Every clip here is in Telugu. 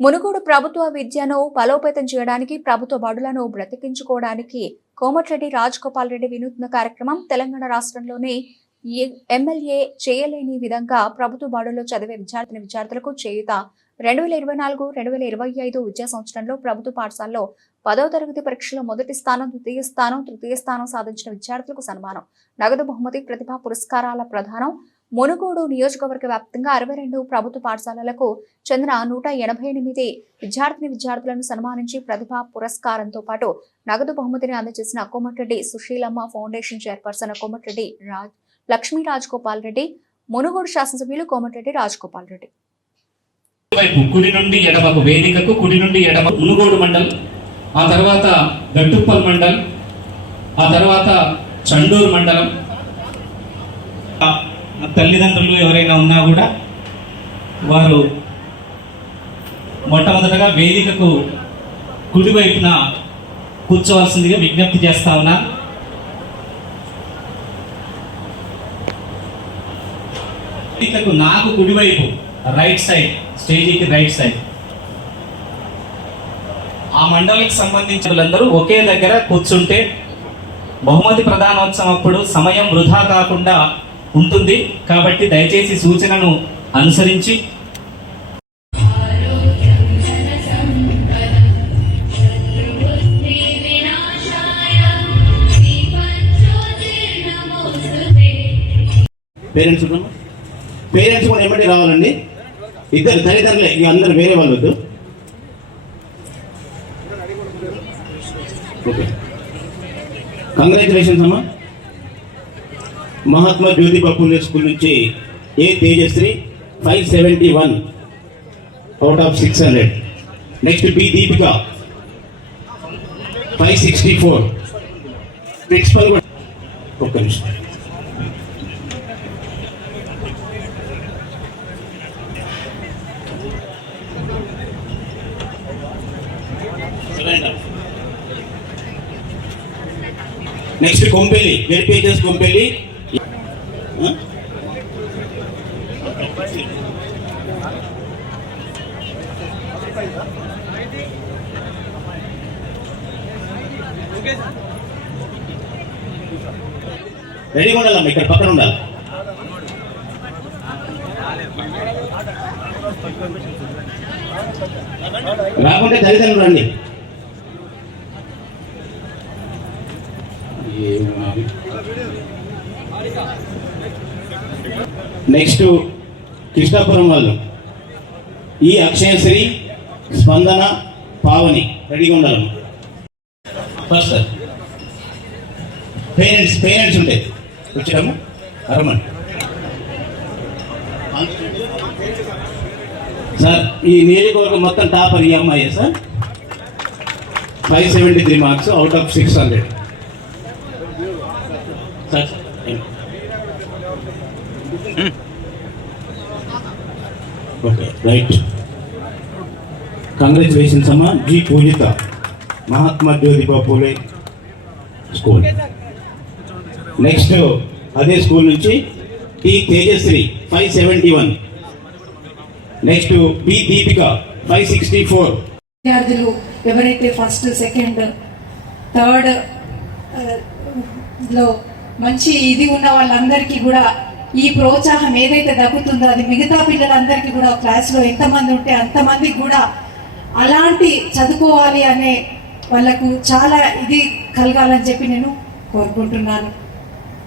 మునుగోడు ప్రభుత్వ విద్యను బలోపేతం చేయడానికి ప్రభుత్వ బడులను బ్రతికించుకోవడానికి కోమటిరెడ్డి రాజగోపాల్ రెడ్డి వినూత్న కార్యక్రమం తెలంగాణ రాష్ట్రంలోని ఎమ్మెల్యే చేయలేని విధంగా ప్రభుత్వ బడుల్లో చదివే విద్యార్థిని విద్యార్థులకు చేయుత రెండు వేల ఇరవై నాలుగు రెండు వేల ఇరవై ఐదు విద్యా సంవత్సరంలో ప్రభుత్వ పాఠశాలలో పదవ తరగతి పరీక్షలో మొదటి స్థానం ద్వితీయ స్థానం తృతీయ స్థానం సాధించిన విద్యార్థులకు సన్మానం. నగదు బహుమతి ప్రతిభా పురస్కారాల ప్రధానం మునుగోడు నియోజకవర్గ వ్యాప్తంగా అరవై రెండు ప్రభుత్వ పాఠశాలలకు చెందిన నూట ఎనభై ఎనిమిది విద్యార్థిని విద్యార్థులను సన్మానించి ప్రతిభా పురస్కారంతో పాటు నగదు బహుమతిని అందజేసిన కోమటిరెడ్డి సుశీలమ్మ ఫౌండేషన్ చైర్పర్సన్ కోమటిరెడ్డి రాజ్ లక్ష్మీ రాజగోపాల్ రెడ్డి మునుగోడు శాసనసభ్యులు కోమటిరెడ్డి రాజగోపాల్ రెడ్డి. వైపు కుడి నుండి ఎడమకు వేదికకు కుడి నుండి ఎడమ మునుగోడు మండల్ ఆ తర్వాత గట్టుప్పల్ మండల్ ఆ తర్వాత చండూరు మండలం తల్లిదండ్రులు ఎవరైనా ఉన్నా కూడా వారు మొట్టమొదటగా వేదికకు కుడివైపున కూర్చోవలసిందిగా విజ్ఞప్తి చేస్తా ఉన్నా. వేదికకు నాకు కుడివైపు రైట్ సైడ్ స్టేజీకి రైట్ సైడ్ ఆ మండలికి సంబంధించిన వాళ్ళందరూ ఒకే దగ్గర కూర్చుంటే బహుమతి ప్రధానోత్సవం అప్పుడు సమయం వృధా కాకుండా ఉంటుంది. కాబట్టి దయచేసి సూచనను అనుసరించి పేరెంట్స్ ఉన్నామా పేరెంట్స్ కూడా ఎమ్మటి రావాలండి. ఇద్దరు తల్లిదండ్రులే ఇక అందరు వేరే వాళ్ళు వద్దు. కంగ్రాచులేషన్స్ అమ్మా. మహాత్మా జ్యోతిబా పూలే స్కూల్ నుంచి A Tejashree? Five seventy one. Out of six hundred. Next B Deepika. Five sixty four. Principal కూడా. ఒక్క నిమిషం. Next Kompelli. Web pages Kompelli. రెడీగా ఉండాలమ్మా ఇక్కడ పక్కన ఉండాలి. రాకుంటే తల్లిదండ్రులు రండి. నెక్స్ట్ కృష్ణాపురం వాళ్ళు. ఈ అక్షయశ్రీ స్పందన పావని. రెడీగా ఉండాలి ఫస్ట్ సార్ పేరెంట్స్ పేరెంట్స్ ఉండే. వచ్చాము. రమ్మని. సార్ ఈ నియోజకవర్గం మొత్తం టాపర్ ఈ అమ్మాయి sir? Five seventy three marks out of six hundred sir okay right. Congratulations అమ్మా. G. Poojitha. Mahatma Jyotiba Phule school. Next అదే స్కూల్ నుంచి T Tejashree five seventy one next B Deepika five sixty four విద్యార్థులు ఎవరైతే ఫస్ట్ సెకండ్ థర్డ్లో మంచి ఇది ఉన్న వాళ్ళందరికీ కూడా ఈ ప్రోత్సాహం ఏదైతే దక్కుతుందో అది మిగతా పిల్లలందరికీ కూడా క్లాస్లో ఎంతమంది ఉంటే అంతమందికి కూడా అలాంటి చదువుకోవాలి అనే వాళ్ళకు చాలా ఇది కలగాలని చెప్పి నేను కోరుకుంటున్నాను.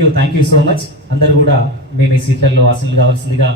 thank you thank you so much అందరు కూడా మేము ఈ సీట్లలో ఆశలు కావాల్సిందిగా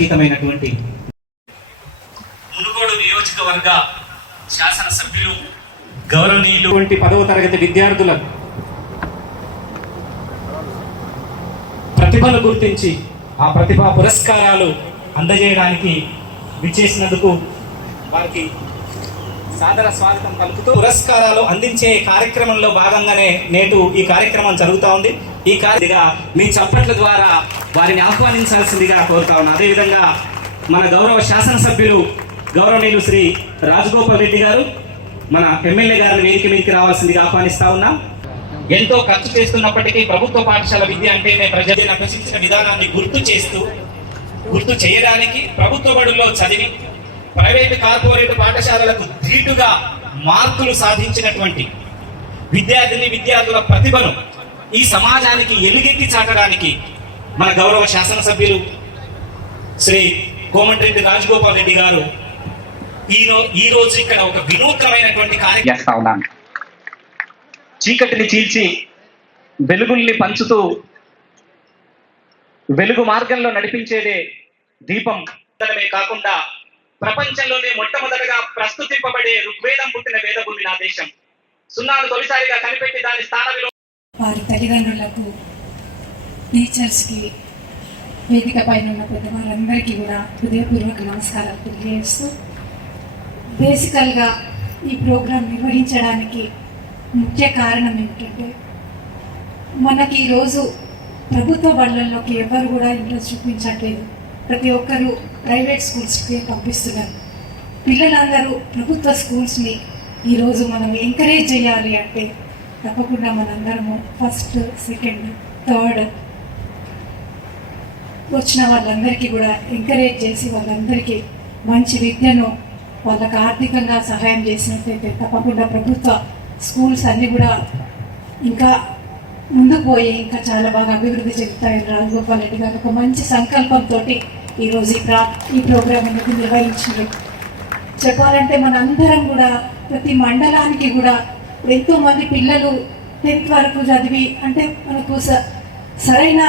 రాష్ట్ర గీతమైనటువంటి మునుగోడు నియోజకవర్గ శాసనసభ్యులు గౌరవనీయులు వంటి పదవ తరగతి విద్యార్థులకు ప్రతిభను గుర్తించి ఆ ప్రతిభా పురస్కారాలు అందజేయడానికి విచ్చేసినందుకు వారికి సాదర స్వాగతం పలుకుతూ పురస్కారాలు అందించే కార్యక్రమంలో భాగంగానే నేటు ఈ కార్యక్రమం జరుగుతా ఉంది. ఈ కార్యగా మీ చప్పట్ల ద్వారా వారిని ఆహ్వానించాల్సిందిగా కోరుతా ఉన్నాను అదేవిధంగా మన గౌరవ శాసనసభ్యులు గౌరవనీయులు శ్రీ రాజగోపాల్ రెడ్డి గారు మన ఎమ్మెల్యే గారిని వేదిక మీదకి రావాల్సిందిగా ఆహ్వానిస్తా ఉన్నాం. ఎంతో ఖర్చు చేస్తున్నప్పటికీ ప్రభుత్వ పాఠశాల విద్య అంటేనే ప్రజలు అభ్యసించిన విధానాన్ని గుర్తు చేస్తూ గుర్తు చేయడానికి ప్రభుత్వ బడుల్లో చదివి ప్రైవేటు కార్పొరేట్ పాఠశాలలకు ధీటుగా మార్కులు సాధించినటువంటి విద్యార్థిని విద్యార్థుల ప్రతిభను ఈ సమాజానికి ఎలుగెత్తి చాటడానికి మన గౌరవ శాసనసభ్యులు శ్రీ కోమటిరెడ్డి రాజగోపాల్ రెడ్డి గారు ఈ రో- ఈ రోజు ఇక్కడ ఒక వినూత్నమైనటువంటి కార్యక్రమం చీకటిని చీల్చి వెలుగుల్ని పంచుతూ వెలుగు మార్గంలో నడిపించేదే దీపం. కాకుండా ప్రపంచంలోనే మొట్టమొదటగా ప్రస్తుతింపబడే ఋగ్వేదం పుట్టిన వేదభూమి నా దేశం. సున్నాను తొలిసారిగా కనిపెట్టి దాని స్థానంలో వారి తల్లిదండ్రులకు టీచర్స్కి వేదిక పైన ఉన్న పెద్దవారందరికీ కూడా హృదయపూర్వక నమస్కారాలు తెలియజేస్తూ బేసికల్గా ఈ ప్రోగ్రాం నిర్వహించడానికి ముఖ్య కారణం ఏమిటంటే మనకి ఈరోజు ప్రభుత్వ బళ్ళల్లోకి ఎవరు కూడా ఇంట్రెస్ట్ చూపించట్లేదు. ప్రతి ఒక్కరూ ప్రైవేట్ స్కూల్స్కి పంపిస్తున్నారు. పిల్లలందరూ ప్రభుత్వ స్కూల్స్ని ఈరోజు మనం ఎంకరేజ్ చేయాలి అంటే తప్పకుండా మనందరము ఫస్ట్ సెకండ్ థర్డ్ వచ్చిన వాళ్ళందరికీ కూడా ఎంకరేజ్ చేసి వాళ్ళందరికీ మంచి విద్యను వాళ్ళకు ఆర్థికంగా సహాయం చేసినట్లయితే తప్పకుండా ప్రభుత్వ స్కూల్స్ అన్నీ కూడా ఇంకా ముందుకు పోయి ఇంకా చాలా బాగా అభివృద్ధి చెందుతాయని రాజగోపాల్ రెడ్డి గారు ఒక మంచి సంకల్పంతో ఈరోజు ఈ ప్రా ఈ ప్రోగ్రామ్ అనేది నిర్వహించింది చెప్పాలంటే మనందరం కూడా ప్రతి మండలానికి కూడా ఎంతో మంది పిల్లలు టెన్త్ వరకు చదివి అంటే మనకు స- సరైన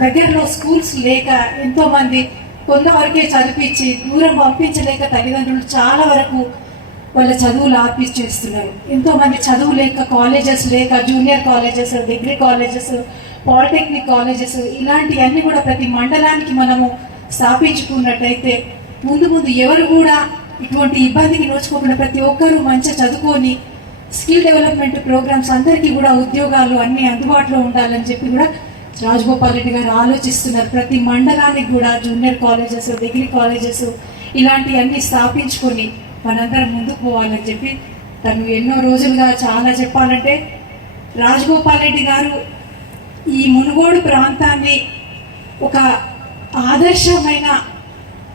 దగ్గరలో స్కూల్స్ లేక ఎంతో మంది కొంతవరకే చదివించి దూరం పంపించలేక తల్లిదండ్రులు చాలా వరకు వాళ్ళ చదువులు ఆపిచ్చేస్తున్నారు. ఎంతో మంది చదువు లేక కాలేజెస్ లేక junior colleges degree colleges polytechnic colleges ఇలాంటివన్నీ కూడా ప్రతి మండలానికి మనము స్థాపించుకున్నట్టయితే ముందు ముందు ఎవరు కూడా ఇటువంటి ఇబ్బందికి నోచుకోకుండా ప్రతి ఒక్కరూ మంచిగా చదువుకొని స్కిల్ డెవలప్మెంట్ ప్రోగ్రామ్స్ అందరికీ కూడా ఉద్యోగాలు అన్నీ అందుబాటులో ఉండాలని చెప్పి కూడా రాజగోపాల్ రెడ్డి గారు ఆలోచిస్తున్నారు. ప్రతి మండలానికి కూడా జూనియర్ కాలేజెస్ డిగ్రీ కాలేజెస్ ఇలాంటివన్నీ స్థాపించుకొని మనందరం ముందుకు పోవాలని చెప్పి తను ఎన్నో రోజులుగా చాలా చెప్పాలంటే రాజగోపాల్ రెడ్డి గారు ఈ మునుగోడు ప్రాంతాన్ని ఒక ఆదర్శమైన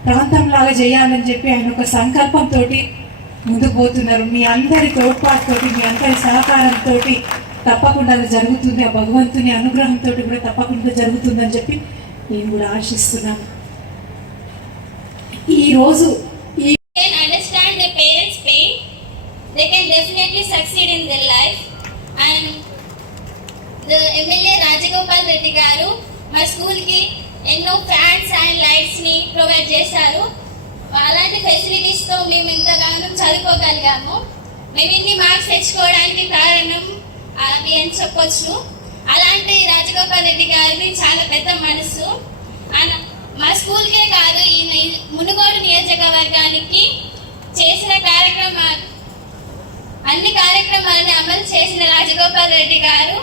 ప్రాంతంలాగా చేయాలని చెప్పి ఆయన ఒక సంకల్పంతో ముందుకు పోతున్నారు. మీ అందరి తోడ్పాటుతోటి మీ అందరి సహకారంతో తప్పకుండా అది జరుగుతుంది. ఆ భగవంతుని అనుగ్రహంతో కూడా తప్పకుండా జరుగుతుందని చెప్పి నేను కూడా ఆశిస్తున్నాను. ఈరోజు ప్రొవైడ్ చేశారు. అలాంటి ఫెసిలిటీస్తో మేము ఇంతగానో చదువుకోగలిగాము. మేము ఇన్ని మార్క్స్ తెచ్చుకోవడానికి కారణం అవి అని చెప్పొచ్చు. అలాంటి రాజగోపాల్ రెడ్డి గారిని చాలా పెద్ద మనసు. మా స్కూల్కే కాదు ఈ మునుగోడు నియోజకవర్గానికి చేసిన కార్యక్రమాలు అన్ని కార్యక్రమాలను అమలు చేసిన రాజగోపాల్ రెడ్డి గారు.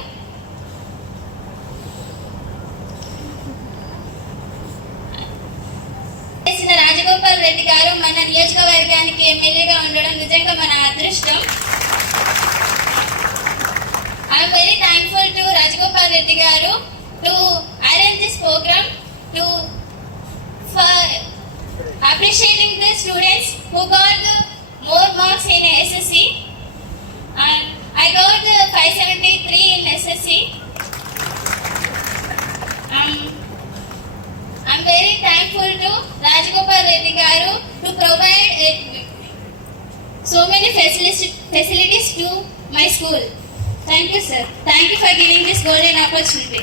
రాజగోపాల్ రెడ్డి గారు మన నియోజకవర్గానికి ఎమ్మెల్యేగా ఉండడం నిజంగా మన అదృష్టం. I'm very thankful to Rajagopal Reddy గారు to arrange this programme to for appreciating the students who got the facilities, facilities to my school. Thank you, sir. Thank you for giving this golden opportunity.